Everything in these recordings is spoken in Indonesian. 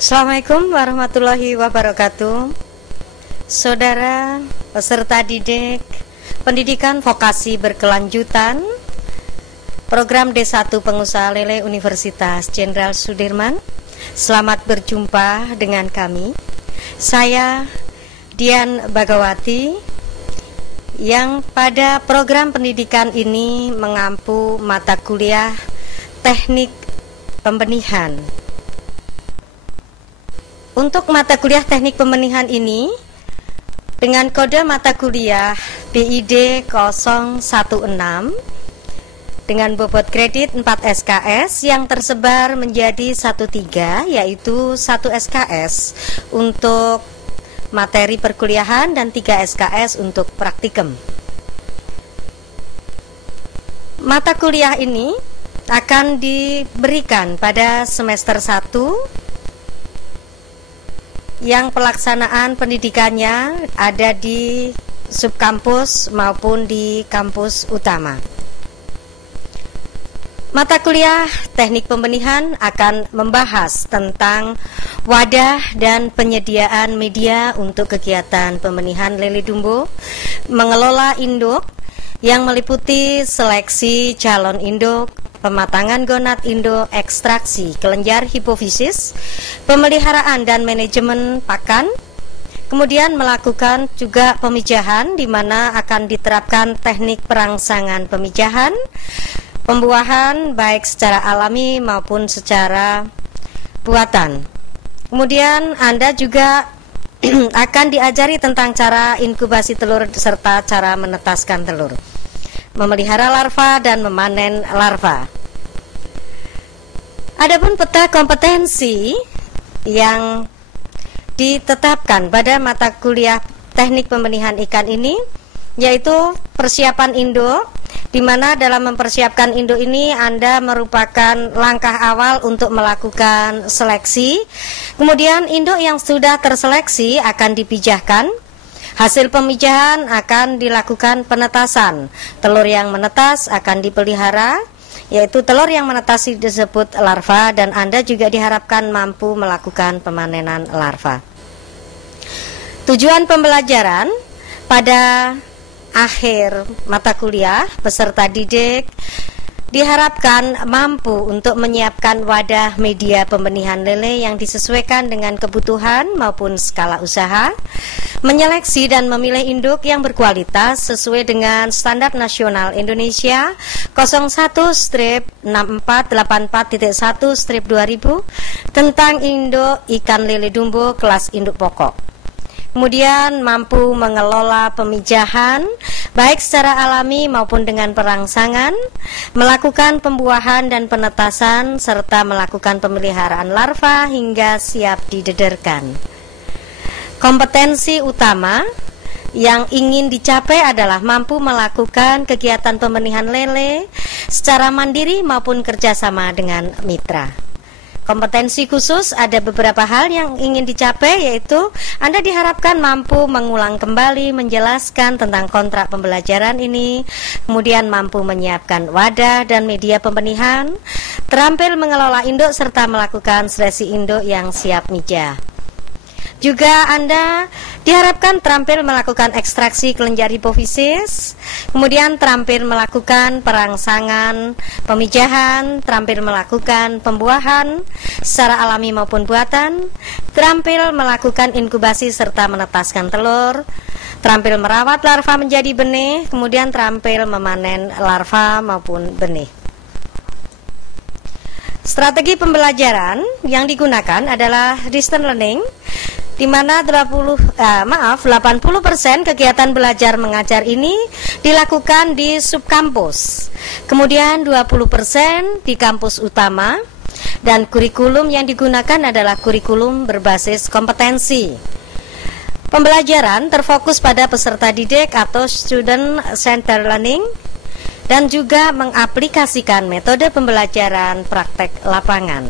Assalamualaikum warahmatullahi wabarakatuh. Saudara peserta didik pendidikan vokasi berkelanjutan program D1 Pengusaha Lele Universitas Jenderal Sudirman, selamat berjumpa dengan kami. Saya Dian Bagawati yang pada program pendidikan ini mengampu mata kuliah teknik pembenihan. Untuk mata kuliah teknik pembenihan ini dengan kode mata kuliah BID 016 dengan bobot kredit 4 SKS yang tersebar menjadi 13, yaitu 1 SKS untuk materi perkuliahan dan 3 SKS untuk praktikum. Mata kuliah ini akan diberikan pada semester 1 yang pelaksanaan pendidikannya ada di subkampus maupun di kampus utama. Mata kuliah teknik pembenihan akan membahas tentang wadah dan penyediaan media untuk kegiatan pembenihan lele dumbo, mengelola induk yang meliputi seleksi calon induk, pematangan gonad induk, ekstraksi kelenjar hipofisis, pemeliharaan dan manajemen pakan, kemudian melakukan juga pemijahan di mana akan diterapkan teknik perangsangan pemijahan, pembuahan baik secara alami maupun secara buatan. Kemudian Anda juga akan diajari tentang cara inkubasi telur serta cara menetaskan telur, memelihara larva dan memanen larva. Adapun peta kompetensi yang ditetapkan pada mata kuliah teknik pembenihan ikan ini yaitu persiapan induk, di mana dalam mempersiapkan induk ini Anda merupakan langkah awal untuk melakukan seleksi. Kemudian induk yang sudah terseleksi akan dipijahkan. Hasil pemijahan akan dilakukan penetasan. Telur yang menetas akan dipelihara, yaitu telur yang menetas disebut larva, dan Anda juga diharapkan mampu melakukan pemanenan larva. Tujuan pembelajaran pada akhir mata kuliah, peserta didik diharapkan mampu untuk menyiapkan wadah media pembenihan lele yang disesuaikan dengan kebutuhan maupun skala usaha, menyeleksi dan memilih induk yang berkualitas sesuai dengan standar nasional Indonesia 01-6484.1/2000 tentang induk ikan lele dumbo kelas induk pokok. Kemudian mampu mengelola pemijahan baik secara alami maupun dengan perangsangan, melakukan pembuahan dan penetasan, serta melakukan pemeliharaan larva hingga siap didederkan. Kompetensi utama yang ingin dicapai adalah mampu melakukan kegiatan pembenihan lele secara mandiri maupun kerjasama dengan mitra. Kompetensi khusus ada beberapa hal yang ingin dicapai, yaitu Anda diharapkan mampu mengulang kembali menjelaskan tentang kontrak pembelajaran ini, kemudian mampu menyiapkan wadah dan media pembenihan, terampil mengelola induk serta melakukan seleksi induk yang siap mijah. Juga Anda diharapkan terampil melakukan ekstraksi kelenjar hipofisis, kemudian terampil melakukan perangsangan pemijahan, terampil melakukan pembuahan secara alami maupun buatan, terampil melakukan inkubasi serta menetaskan telur, terampil merawat larva menjadi benih, kemudian terampil memanen larva maupun benih. Strategi pembelajaran yang digunakan adalah distance learning, di mana 80% kegiatan belajar mengajar ini dilakukan di subkampus, kemudian 20% di kampus utama, dan kurikulum yang digunakan adalah kurikulum berbasis kompetensi. Pembelajaran terfokus pada peserta didik atau student centered learning, dan juga mengaplikasikan metode pembelajaran praktek lapangan.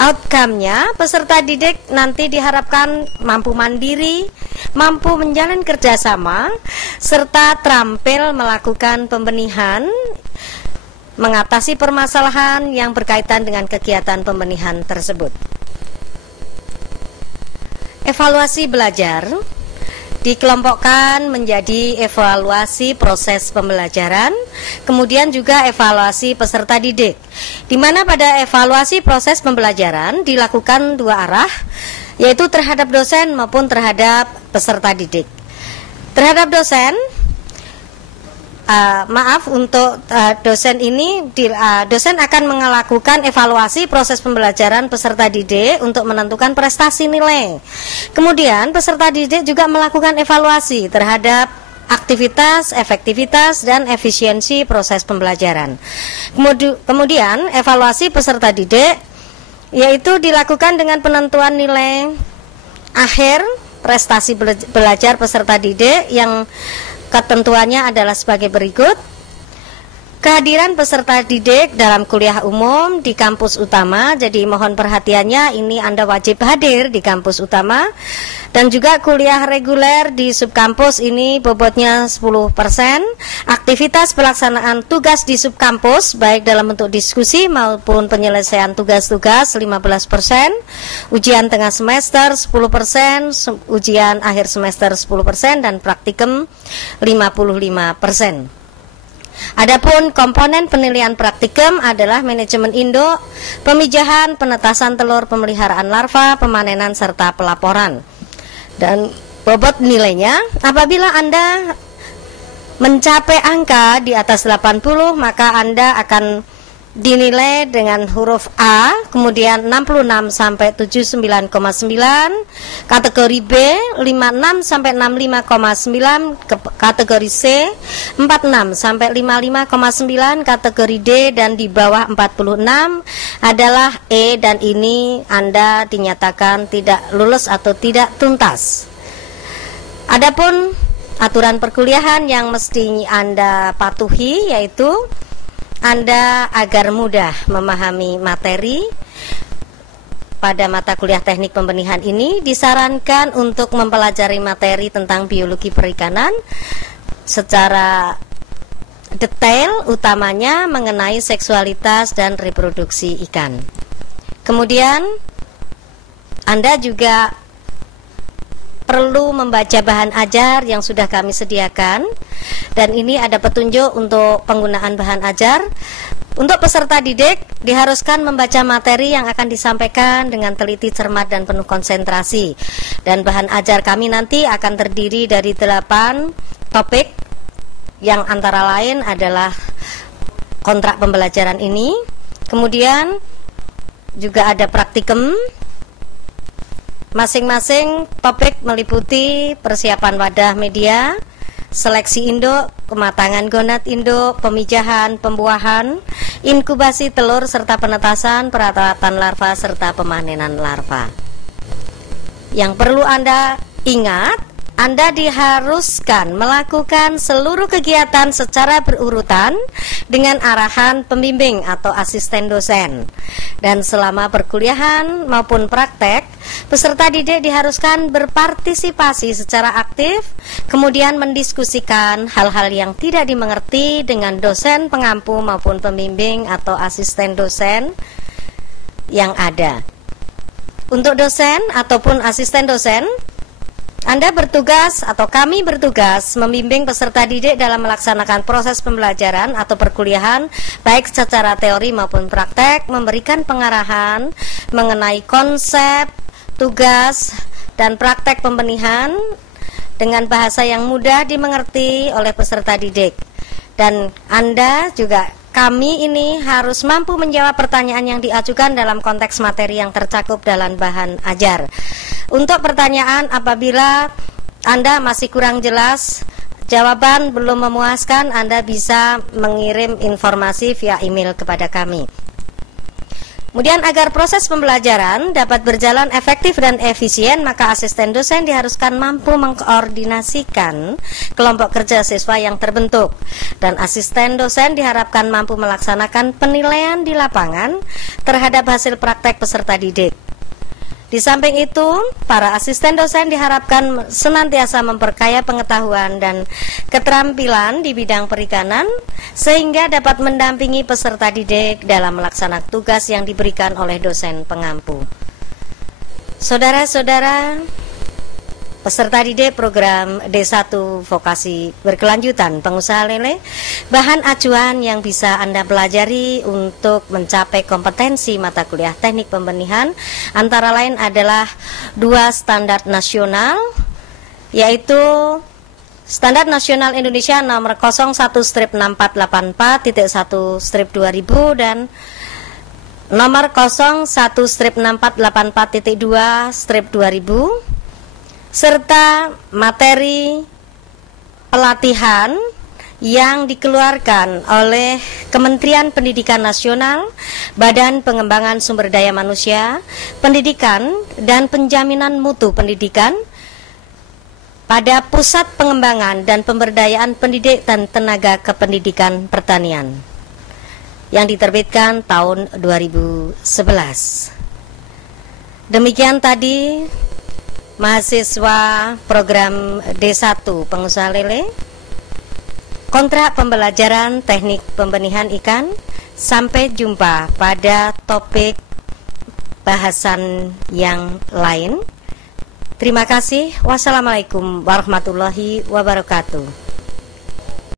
Outcome-nya, peserta didik nanti diharapkan mampu mandiri, mampu menjalin kerjasama, serta terampil melakukan pembenihan, mengatasi permasalahan yang berkaitan dengan kegiatan pembenihan tersebut. Evaluasi belajar dikelompokkan menjadi evaluasi proses pembelajaran, kemudian juga evaluasi peserta didik, di mana pada evaluasi proses pembelajaran dilakukan dua arah, yaitu terhadap dosen maupun terhadap peserta didik. Terhadap dosen, dosen ini dosen akan melakukan evaluasi proses pembelajaran peserta didik untuk menentukan prestasi nilai. Kemudian peserta didik juga melakukan evaluasi terhadap aktivitas, efektivitas, dan efisiensi proses pembelajaran. Kemudian evaluasi peserta didik yaitu dilakukan dengan penentuan nilai akhir prestasi belajar peserta didik yang ketentuannya adalah sebagai berikut. Kehadiran peserta didik dalam kuliah umum di kampus utama, jadi mohon perhatiannya, ini Anda wajib hadir di kampus utama. Dan juga kuliah reguler di subkampus ini bobotnya 10%. Aktivitas pelaksanaan tugas di subkampus baik dalam bentuk diskusi maupun penyelesaian tugas-tugas 15%. Ujian tengah semester 10%, ujian akhir semester 10%, dan praktikum 55%. Adapun komponen penilaian praktikum adalah manajemen induk, pemijahan, penetasan telur, pemeliharaan larva, pemanenan, serta pelaporan. Dan bobot nilainya, apabila Anda mencapai angka di atas 80, maka Anda akan dinilai dengan huruf A, kemudian 66 sampai 79,9, kategori B 56 sampai 65,9, kategori C 46 sampai 55,9, kategori D, dan di bawah 46 adalah E, dan ini Anda dinyatakan tidak lulus atau tidak tuntas. Adapun aturan perkuliahan yang mesti Anda patuhi yaitu Anda agar mudah memahami materi pada mata kuliah teknik pembenihan ini disarankan untuk mempelajari materi tentang biologi perikanan secara detail, utamanya mengenai seksualitas dan reproduksi ikan. Kemudian Anda juga perlu membaca bahan ajar yang sudah kami sediakan, dan ini ada petunjuk untuk penggunaan bahan ajar. Untuk peserta didik diharuskan membaca materi yang akan disampaikan dengan teliti, cermat, dan penuh konsentrasi. Dan bahan ajar kami nanti akan terdiri dari 8 topik, yang antara lain adalah kontrak pembelajaran ini. Kemudian juga ada praktikum. Masing-masing topik meliputi persiapan wadah media, seleksi induk, kematangan gonad induk, pemijahan, pembuahan, inkubasi telur, serta penetasan, perawatan larva, serta pemanenan larva. Yang perlu Anda ingat, Anda diharuskan melakukan seluruh kegiatan secara berurutan dengan arahan pembimbing atau asisten dosen. Dan selama perkuliahan maupun praktek, peserta didik diharuskan berpartisipasi secara aktif, kemudian mendiskusikan hal-hal yang tidak dimengerti dengan dosen pengampu maupun pembimbing atau asisten dosen yang ada. Untuk dosen ataupun asisten dosen, Anda bertugas atau kami bertugas membimbing peserta didik dalam melaksanakan proses pembelajaran atau perkuliahan baik secara teori maupun praktek, memberikan pengarahan mengenai konsep, tugas, dan praktek pembenihan dengan bahasa yang mudah dimengerti oleh peserta didik. Dan Anda juga, kami ini harus mampu menjawab pertanyaan yang diajukan dalam konteks materi yang tercakup dalam bahan ajar. Untuk pertanyaan apabila Anda masih kurang jelas, jawaban belum memuaskan, Anda bisa mengirim informasi via email kepada kami. Kemudian agar proses pembelajaran dapat berjalan efektif dan efisien, maka asisten dosen diharuskan mampu mengkoordinasikan kelompok kerja siswa yang terbentuk, dan asisten dosen diharapkan mampu melaksanakan penilaian di lapangan terhadap hasil praktek peserta didik. Di samping itu, para asisten dosen diharapkan senantiasa memperkaya pengetahuan dan keterampilan di bidang perikanan sehingga dapat mendampingi peserta didik dalam melaksanakan tugas yang diberikan oleh dosen pengampu. Saudara-saudara, peserta didik program D1 Vokasi Berkelanjutan Pengusaha Lele, bahan acuan yang bisa Anda pelajari untuk mencapai kompetensi mata kuliah teknik pembenihan antara lain adalah 2 standar nasional, yaitu Standar Nasional Indonesia nomor 01-6484.1/2000 dan nomor 01-6484.2/2000 serta materi pelatihan yang dikeluarkan oleh Kementerian Pendidikan Nasional, Badan Pengembangan Sumber Daya Manusia, Pendidikan dan Penjaminan Mutu Pendidikan pada Pusat Pengembangan dan Pemberdayaan Pendidik dan Tenaga Kependidikan Pertanian yang diterbitkan tahun 2011. Demikian tadi mahasiswa program D1 Pengusaha Lele, kontrak pembelajaran teknik pembenihan ikan. Sampai jumpa pada topik bahasan yang lain. Terima kasih. Wassalamualaikum warahmatullahi wabarakatuh.